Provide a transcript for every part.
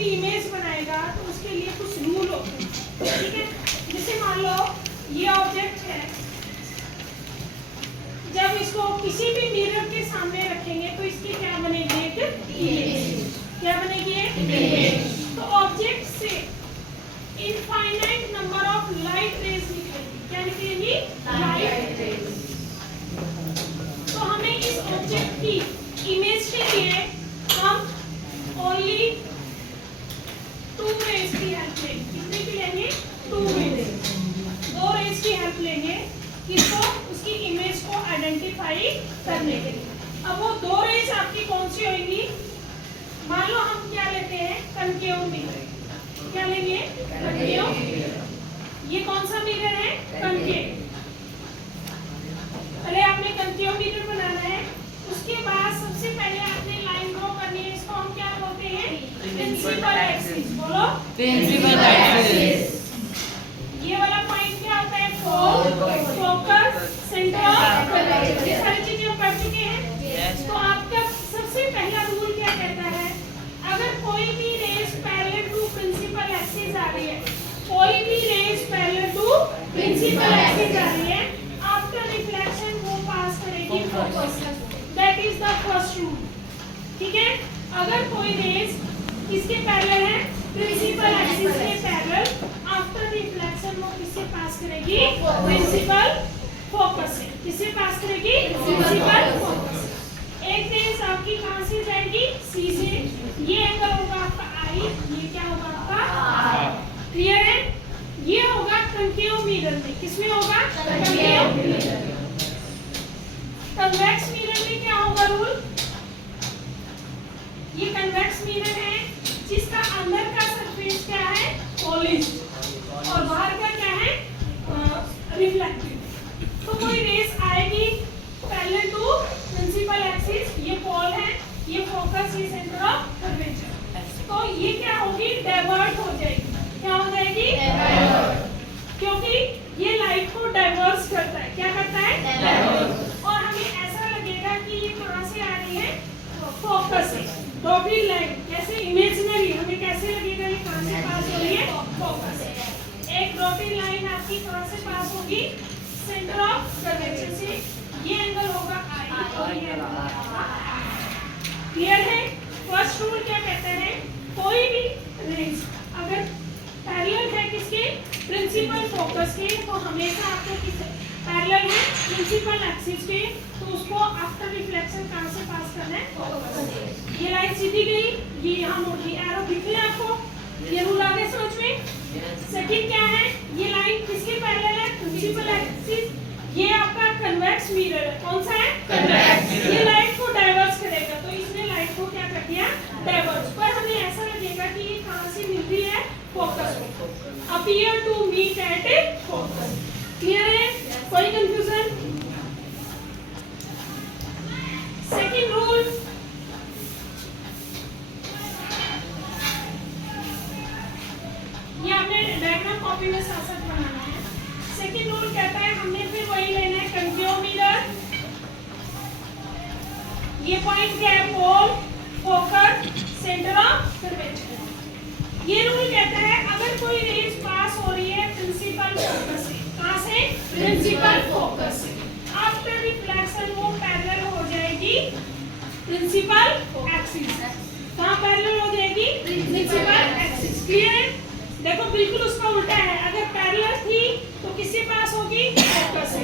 अपनी इमेज बनाएगा तो उसके लिए कुछ रूल होते हैं, ठीक है। जैसे मान लो ये ऑब्जेक्ट है, जब इसको किसी भी मिरर के सामने रखेंगे तो इसकी क्या बनेगी, एक इमेज। क्या बनेगी, एक इमेज। तो ऑब्जेक्ट से infinite number of light rays निकलेगी। क्या निकलेगी, लाइट रेज। तो हमें इस ऑब्जेक्ट की इमेज के लिए हम ओनली 2 रेज की हेल्प लेंगे। कितने की लेंगे, 2 रेज, 2 रेज की हेल्प लेंगे किसको, उसकी इमेज को आइडेंटिफाई करने के लिए। अब वो 2 रेज आपकी कौन सी होंगी, मान लो हम क्या लेते हैं, कनकेव मिरर। क्या लेंगे, कनकेव। ये कौन सा मिरर है, कनकेव। पहले आपने कनकेव मिरर बनाना है, उसके बाद सबसे पहले आपने लाइन ड्रॉ करनी है। इसको हम क्या बोलते हैं, प्रिंसिपल एक्सिस। बोलो, प्रिंसिपल एक्सिस। ये वाला पॉइंट क्या होता है, फोकस, सेंटर ऑफ कर्वेचर। ये सारी चीजें हम पढ़ चुके हैं। तो आपका सबसे पहला रूल क्या कहता है, अगर कोई भी rays parallel to principal axis आ रही है, कोई भी rays parallel to principal axis आ रही है, आफ्टर रिफ्लेक्शन वो पास करेगी focus. That is the first rule, ठीक है। अगर कोई रेज किसके पैरेलल है, प्रिंसिपल एक्सिस के पैरेलल, आफ्टर रिफ्लेक्शन वो किससे पास करेगी, प्रिंसिपल फोकस से। किससे पास करेगी, प्रिंसिपल फोकस। एक रेज आपकी कहां से जाएगी, सी से। ये एंगल होगा आपका आई, ये क्या होगा आपका, क्लियर है। ये होगा कनकेव मिरर में। किसमें होगा, कनकेव मिरर। कन्वेक्स मिरर में क्या होगा रूल, ये कन्वेक्स मिरर है जिसका अंदर का सरफेस क्या है, पॉलिश्ड, और बाहर का क्या है, रिफ्लेक्टिव। तो कोई रेस आएगी पैरेलल टू प्रिंसिपल एक्सिस, ये पॉल है, ये फोकस, ये सेंटर ऑफ कर्वेचर। तो ये क्या होगी, डाइवर्ट हो जाएगी। क्या हो जाएगी, डाइवर्ट। क्योंकि ये लाइट को डाइवर्स करता है। क्या करता है, डाइवर्स। और हमें ऐसा लगेगा कि ये कहां से आ रही है, फोकस से। डॉटेड लाइन कैसे, इमेजिनरी, हमें कैसे लगेगा ये कहां से पास हो रही है, फोकस से। एक डॉटेड लाइन आपकी कहां से पास होगी, सेंटर ऑफ कर्वेचर से। ये एंगल होगा आई और ये एंगल होगा। क्लियर है। फर्स्ट रूल क्या कहता है, कोई भी रेज अगर पैरेलल है किसके, प्रिंसिपल फोकस के, तो हमेशा आपको किस पैरेलल है, प्रिंसिपल एक्सिस के, तो उसको आफ्टर रिफ्लेक्शन कहां से पास करना है, फोकस। ये लाइन सीधी गई, ये यहां मुड़ गई, एरो दिख रहा है आपको, ये रूल आ गया समझ में। सेकंड क्या है, ये लाइन किसके पैरेलल है, प्रिंसिपल एक्सिस। ये आपका कन्वेक्स मिरर है। कौन सा है, कन्वेक्स। ये लाइट को डाइवर्स करेगा, तो इसने लाइट को क्या कर दिया, डाइवर्स। पर हमें ऐसा लगेगा कि ये कहां से मिल रही है, फोकस में। Appear to meet at focus. Clear है, कोई कंफ्यूजन। सेकंड रूल, ये आपने डायग्राम कॉपी में साथ साथ बनाना है। सेकंड रूल कहता है, हमने फिर वही लेना है, कनकेव मिरर। ये पॉइंट क्या है, पोल, फोकस, सेंटर ऑफ कर्वेचर। ये रूल कहता है, अगर कोई रेज पास हो रही है प्रिंसिपल फोकस से, कहां से, प्रिंसिपल फोकस से, आफ्टर रिफ्लेक्शन वो पैरेलल हो जाएगी प्रिंसिपल एक्सिस। कहां पैरेलल हो जाएगी, प्रिंसिपल एक्सिस। क्लियर है। देखो बिल्कुल उसका उल्टा है, अगर पैरेलल थी तो किससे पास होगी, फोकस से।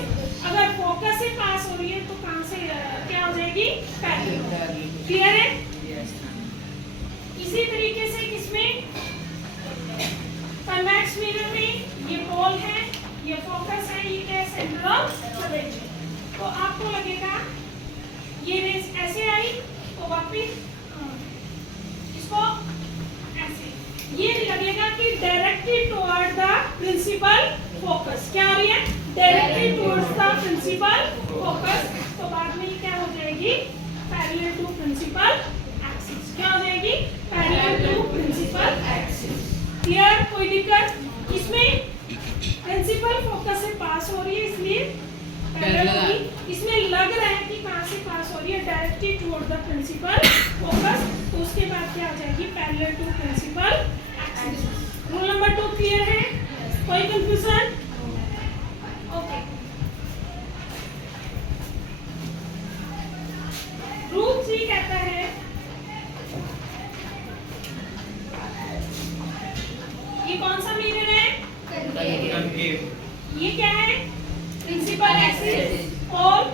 अगर फोकस से पास हो रही है तो कहां से क्या हो जाएगी, पैरेलल। क्लियर है। इसी तरीके से किसमें, कन्वेक्स मिरर में ये पोल है, ये फोकस है, ये क्या है, सेंटर ऑफ कर्वेचर। तो आपको लगेगा ये रेज ऐसे आई तो वापिस इसको ऐसे, ये लगेगा कि directed toward the principal focus. क्या हो रही है, directed towards the principal focus. तो बाद में क्या हो जाएगी, पैरेलल टू प्रिंसिपल एक्सिस। क्या हो जाएगी, parallel to principal axis. Clear, कोई दिक्कत। इसमें प्रिंसिपल फोकस से पास हो रही है, इसलिए पैरेलल इसमें लग रहा है कि कहाँ से पास हो रही है, directly toward the principal focus, तो उसके बाद क्या हो जाएगी, parallel to principal axis. Rule number 2 clear है? कोई कंफ्यूजन? ओके। रूल 3 कहता है ये कौन सा मिरर है? ये क्या है? Principal axis, pole,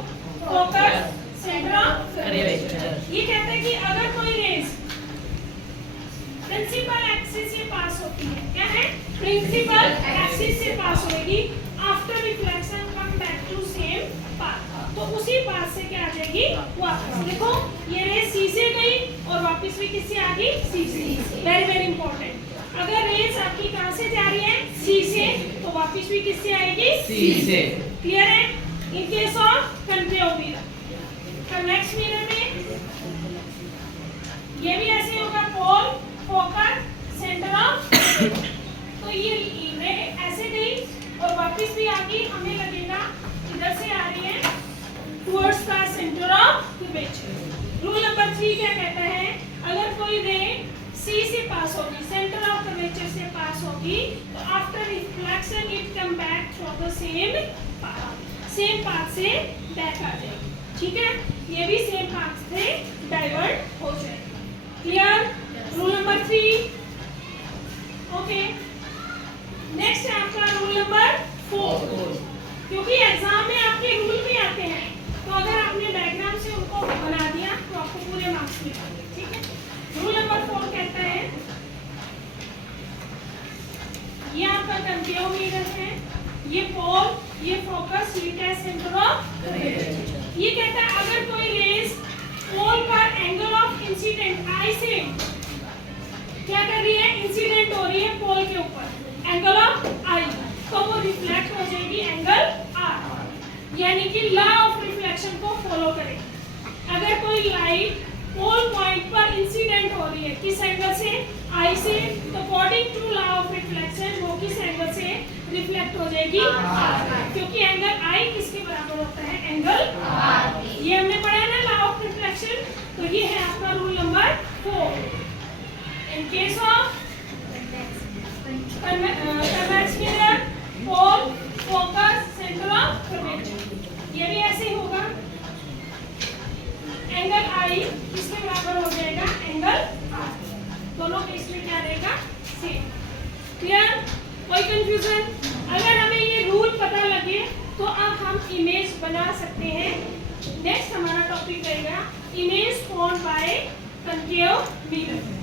focus, centre of curvature. ये कहता है कि अगर कोई रेस प्रिंसिपल एक्सिस से पास होती है, क्या है? प्रिंसिपल एक्सिस से पास होगी, after reflection come back to same path, तो उसी पाथ से क्या आ जाएगी, वापस। देखो ये रेस सी से गई और वापस भी किससे आ गई, सी से। Very very important. अगर रेस आपकी कहां से जा रही है, सी से, तो वापस भी किससे आएगी, सी से। क्लियर है? इन case of conveyor mirror, convex mirror में ये भी ऐसे होगा, पोल, फोकस, सेंटर ऑफ, तो ये ऐसे गई और वापस भी आ गई, हमें लगेगा इधर से आ रही है towards the centre of curvature. Rule number 3 क्या कहता है, अगर कोई रे सी से पास होगी, सेंटर ऑफ कर्वेचर से पास होगी, तो after reflection it come back through the same path से बैक आ जाएगी। ठीक है, ये भी सेम पाथ से डाइवर्ट हो जाएगी। Clear? Rule number 3। Okay, next है आपका रूल नंबर 4। क्योंकि एग्जाम में आपके रूल भी आते हैं, तो अगर आपने डायग्राम से उनको बना दिया तो आपको पूरे मार्क्स मिलेंगे। ठीक है, रूल नंबर 4 कहता है, ये आपका कन्वेयर मिरर है, ये पोल, ये फोकस, ये क्या, सेंटर ऑफ कर्वेचर। ये कहता है अगर कोई रेस पोल पर एंगल ऑफ इंसिडेंट आई से क्या कर रही है, इंसिडेंट हो रही है पोल के ऊपर, एंगल ऑफ आई, तो वो रिफ्लेक्ट हो जाएगी एंगल आर, यानी कि लॉ ऑफ रिफ्लेक्शन को फॉलो करेगी। अगर कोई लाइट पोल पॉइंट पर इंसिडेंट हो रही है, किस एंगल से, आई से, तो according to law of reflection वो किस एंगल से रिफ्लेक्ट हो जाएगी, आर, क्योंकि एंगल आई किसके बराबर होता है, एंगल आर। ये हमने पढ़ा है ना लॉ ऑफ रिफ्लेक्शन, तो ये है आपका rule number 4। In case of convex mirror, pole, focus, centre of curvature, ये भी ऐसे ही होगा, एंगल आई किसके बराबर हो जाएगा, एंगल आर, दोनों केस में क्या रहेगा, सेम। क्लियर? कोई कंफ्यूजन? अगर हमें ये रूल पता लगे तो अब हम इमेज बना सकते हैं। नेक्स्ट हमारा टॉपिक रहेगा image form by conveyor mirror.